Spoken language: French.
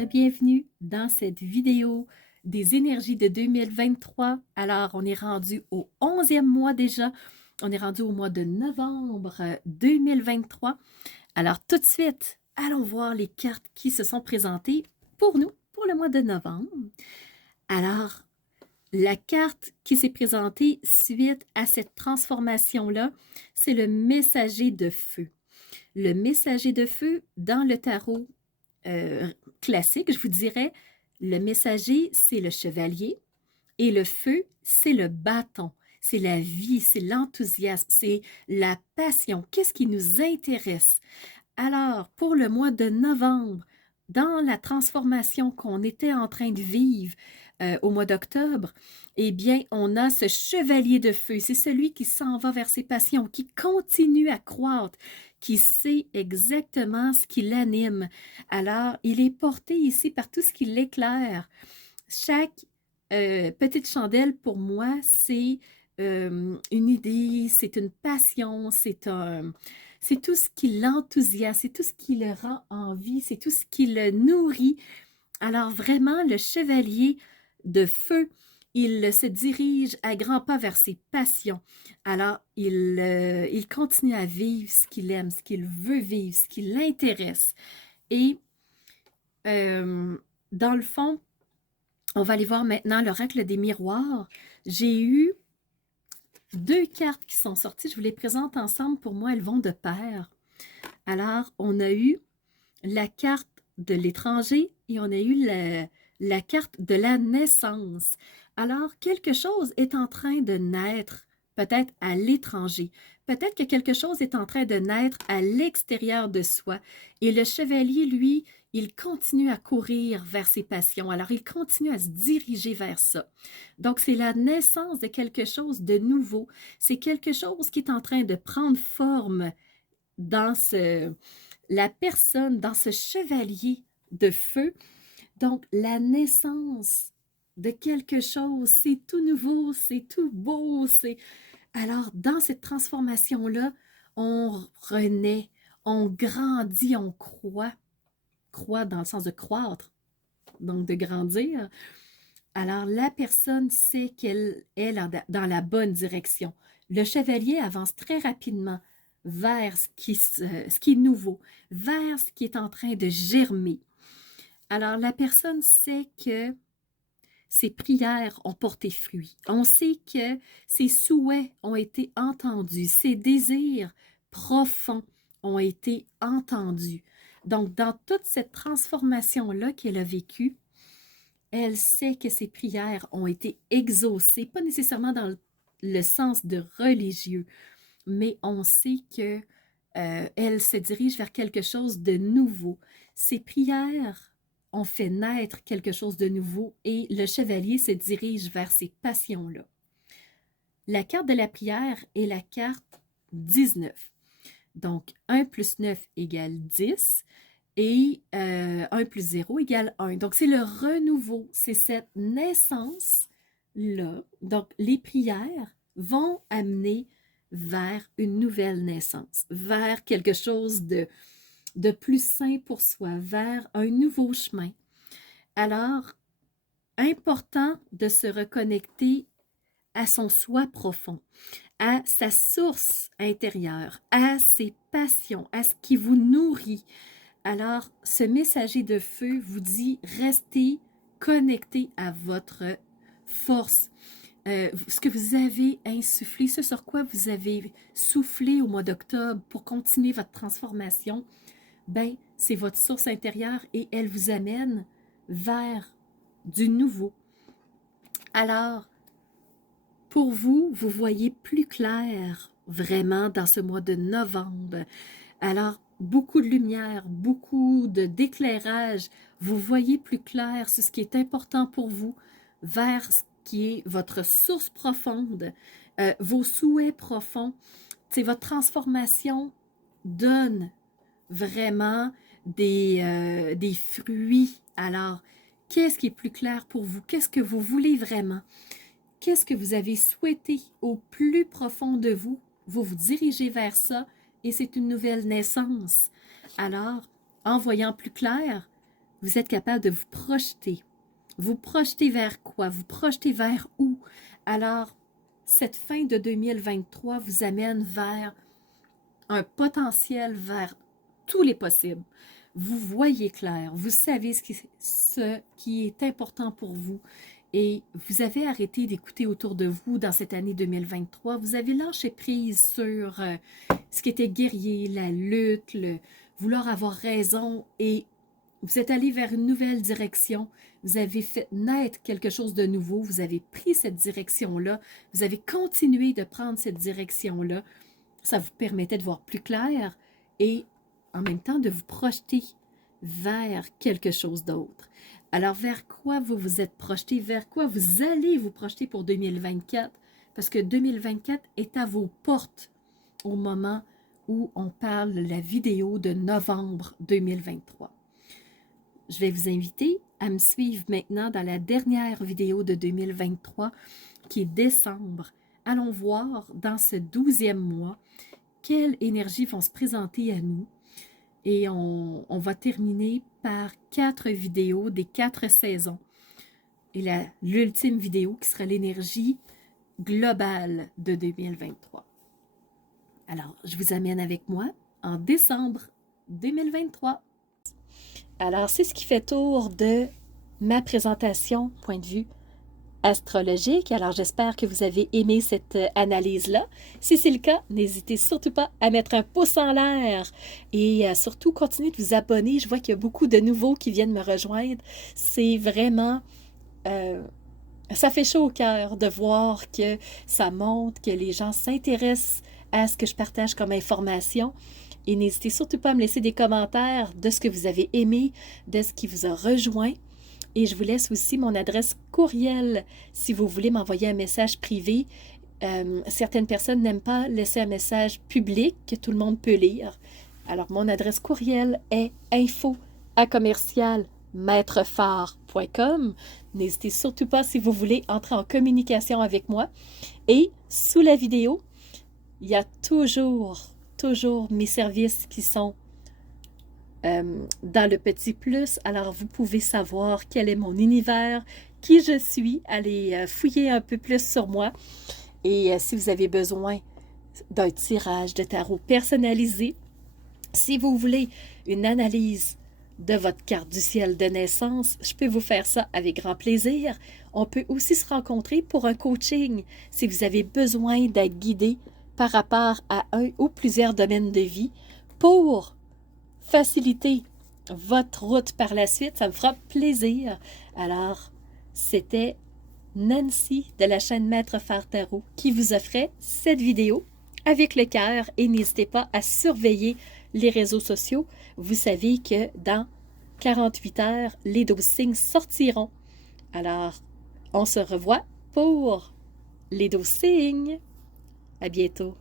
re-bienvenue dans cette vidéo des énergies de 2023. Alors, on est rendu au 11e mois déjà. On est rendu au mois de novembre 2023. Alors, tout de suite, allons voir les cartes qui se sont présentées pour nous pour le mois de novembre. Alors, la carte qui s'est présentée suite à cette transformation-là, c'est le messager de feu. Le messager de feu dans le tarot classique, je vous dirais, le messager, c'est le chevalier et le feu, c'est le bâton. C'est la vie, c'est l'enthousiasme, c'est la passion. Qu'est-ce qui nous intéresse? Alors, pour le mois de novembre, dans la transformation qu'on était en train de vivre au mois d'octobre, eh bien, on a ce chevalier de feu. C'est celui qui s'en va vers ses passions, qui continue à croître, qui sait exactement ce qui l'anime. Alors, il est porté ici par tout ce qui l'éclaire. Chaque petite chandelle, pour moi, c'est une idée, c'est une passion, c'est tout ce qui l'enthousiasme, c'est tout ce qui le rend en vie, c'est tout ce qui le nourrit. Alors vraiment, le chevalier de feu, il se dirige à grands pas vers ses passions. Alors, il continue à vivre ce qu'il aime, ce qu'il veut vivre, ce qui l'intéresse. Et dans le fond, on va aller voir maintenant l'oracle des miroirs. J'ai eu deux cartes qui sont sorties. Je vous les présente ensemble. Pour moi, elles vont de pair. Alors, on a eu la carte de l'étranger et on a eu la carte de la naissance. Alors, quelque chose est en train de naître, peut-être à l'étranger. Peut-être que quelque chose est en train de naître à l'extérieur de soi. Et le chevalier, lui, il continue à courir vers ses passions. Alors, il continue à se diriger vers ça. Donc, c'est la naissance de quelque chose de nouveau. C'est quelque chose qui est en train de prendre forme dans la personne, dans ce chevalier de feu. Donc, la naissance de quelque chose, c'est tout nouveau, c'est tout beau. Alors, dans cette transformation-là, on renaît, on grandit, on croît. Croît dans le sens de croître, donc de grandir. Alors, la personne sait qu'elle est dans la bonne direction. Le chevalier avance très rapidement vers ce qui est nouveau, vers ce qui est en train de germer. Alors, la personne sait que ses prières ont porté fruit. On sait que ses souhaits ont été entendus, ses désirs profonds ont été entendus. Donc, dans toute cette transformation-là qu'elle a vécue, elle sait que ses prières ont été exaucées, pas nécessairement dans le sens de religieux, mais on sait que elle se dirige vers quelque chose de nouveau. Ses prières ont fait naître quelque chose de nouveau et le chevalier se dirige vers ces passions-là. La carte de la prière est la carte 19. Donc, 1 plus 9 égale 10 et 1 plus 0 égale 1. Donc, c'est le renouveau, c'est cette naissance-là. Donc, les prières vont amener vers une nouvelle naissance, vers quelque chose de plus sain pour soi, vers un nouveau chemin. Alors, important de se reconnecter à son soi profond, à sa source intérieure, à ses passions, à ce qui vous nourrit. Alors, ce messager de feu vous dit, restez connecté à votre force. Ce que vous avez insufflé, ce sur quoi vous avez soufflé au mois d'octobre pour continuer votre transformation, ben, c'est votre source intérieure et elle vous amène vers du nouveau. Alors, pour vous, vous voyez plus clair vraiment dans ce mois de novembre. Alors, beaucoup de lumière, beaucoup d'éclairage. Vous voyez plus clair sur ce qui est important pour vous, vers ce qui est votre source profonde, vos souhaits profonds. C'est votre transformation donne vraiment des fruits. Alors, qu'est-ce qui est plus clair pour vous? Qu'est-ce que vous voulez vraiment? Qu'est-ce que vous avez souhaité au plus profond de vous? Vous vous dirigez vers ça et c'est une nouvelle naissance. Alors, en voyant plus clair, vous êtes capable de vous projeter. Vous projetez vers quoi? Vous projetez vers où? Alors, cette fin de 2023 vous amène vers un potentiel, vers tous les possibles. Vous voyez clair, vous savez ce qui est important pour vous et vous avez arrêté d'écouter autour de vous dans cette année 2023. Vous avez lâché prise sur ce qui était guerrier, la lutte, le vouloir avoir raison et vous êtes allé vers une nouvelle direction. Vous avez fait naître quelque chose de nouveau. Vous avez pris cette direction-là. Vous avez continué de prendre cette direction-là. Ça vous permettait de voir plus clair et en même temps de vous projeter vers quelque chose d'autre. Alors, vers quoi vous vous êtes projeté? Vers quoi vous allez vous projeter pour 2024? Parce que 2024 est à vos portes au moment où on parle de la vidéo de novembre 2023. Je vais vous inviter à me suivre maintenant dans la dernière vidéo de 2023 qui est décembre. Allons voir dans ce 12e mois quelles énergies vont se présenter à nous. Et on va terminer par 4 vidéos des 4 saisons. Et l'ultime vidéo qui sera l'énergie globale de 2023. Alors, je vous amène avec moi en décembre 2023. Alors, c'est ce qui fait tour de ma présentation, point de vue astrologique. Alors, j'espère que vous avez aimé cette analyse-là. Si c'est le cas, n'hésitez surtout pas à mettre un pouce en l'air et surtout continuez de vous abonner. Je vois qu'il y a beaucoup de nouveaux qui viennent me rejoindre. C'est vraiment... ça fait chaud au cœur de voir que ça monte, que les gens s'intéressent à ce que je partage comme information. Et n'hésitez surtout pas à me laisser des commentaires de ce que vous avez aimé, de ce qui vous a rejoint. Et je vous laisse aussi mon adresse courriel si vous voulez m'envoyer un message privé. Certaines personnes n'aiment pas laisser un message public que tout le monde peut lire. Alors, mon adresse courriel est info@commercialmaitrefort.com. N'hésitez surtout pas si vous voulez entrer en communication avec moi. Et sous la vidéo, il y a toujours mes services qui sont dans le petit plus. Alors, vous pouvez savoir quel est mon univers, qui je suis, allez fouiller un peu plus sur moi. Et si vous avez besoin d'un tirage de tarot personnalisé, si vous voulez une analyse de votre carte du ciel de naissance, je peux vous faire ça avec grand plaisir. On peut aussi se rencontrer pour un coaching si vous avez besoin d'être guidé par rapport à un ou plusieurs domaines de vie pour faciliter votre route par la suite. Ça me fera plaisir. Alors, c'était Nancy de la chaîne Maître Phare Tarot qui vous offrait cette vidéo avec le cœur et n'hésitez pas à surveiller les réseaux sociaux. Vous savez que dans 48 heures, les 12 signes sortiront. Alors, on se revoit pour les 12 signes. À bientôt.